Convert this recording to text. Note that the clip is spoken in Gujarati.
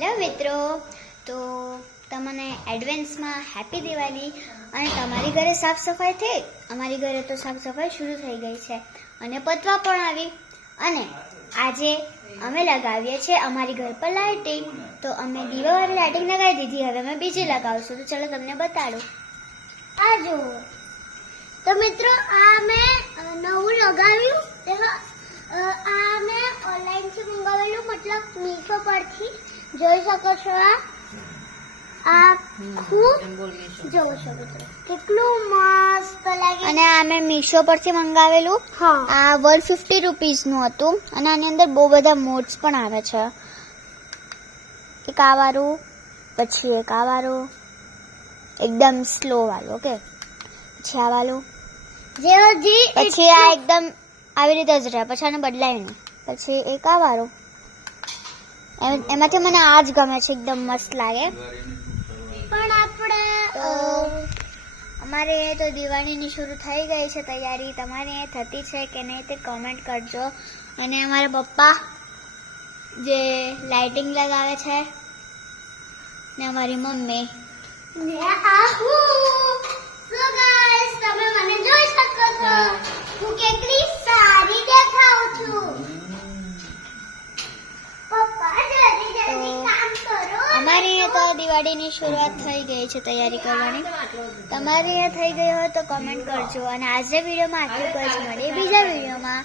હેલો મિત્રો, તો તમને એડવાન્સમાં હેપી દિવાળી. અને તમારી ઘરે સાફ સફાઈ થઈ? અમારી ઘરે તો સાફ સફાઈ શરૂ થઈ ગઈ છે અને પતવા પણ આવી. અને આજે અમે લગાવીએ છીએ અમારી ઘર પર લાઇટિંગ. તો અમે દીવાવાળી લાઇટિંગ લગાવી દીધી, હવે અમે બીજી લગાવશું. તો ચલો તમને બતાડું. આ જુઓ તો મિત્રો, આ મેં નવું લગાવ્યું. આ મેં ઓનલાઈનથી મંગાવેલું, મતલબ મીશો પરથી. જોઈ શકો છો આ ખૂબ જોઈ શકો છો કેટલું મસ્ત લાગે. અને આ મેં મીશો પરથી મંગાવેલું. આ 150 રૂપીસનું હતું અને આની અંદર બહુ બધા મોડ્સ પણ આવે છે. એક આ વાળું, પછી એક આ વાળું એકદમ સ્લો વાળું, ઓકે, પછી આ વાળું, પછી આ એકદમ આવી રીતે જ રહે, પછી આને બદલાય નહીં. પછી એક આ વાળું, એમાંથી મને આ જ ગમે છે, એકદમ મસ્ત લાગે. પણ આપણે અમારે તો દિવાળીની શરૂ થઈ ગઈ છે તૈયારી. તમારે એ થતી છે કે નહીં તે કમેન્ટ કરજો. અને અમારા પપ્પા જે લાઇટિંગ લગાવે છે ને અમારી મમ્મી તમે મને જોઈ શકો છો હું કેટલી સારી દેખાઉં છું. અમારી તો દિવાળીની શરૂઆત થઈ ગઈ છે તૈયારી કરવાની. તમારી થઈ ગઈ હોય તો કમેન્ટ કરજો. અને આજના વિડીયોમાં આટલું જ. મળીએ બીજા વિડીયોમાં.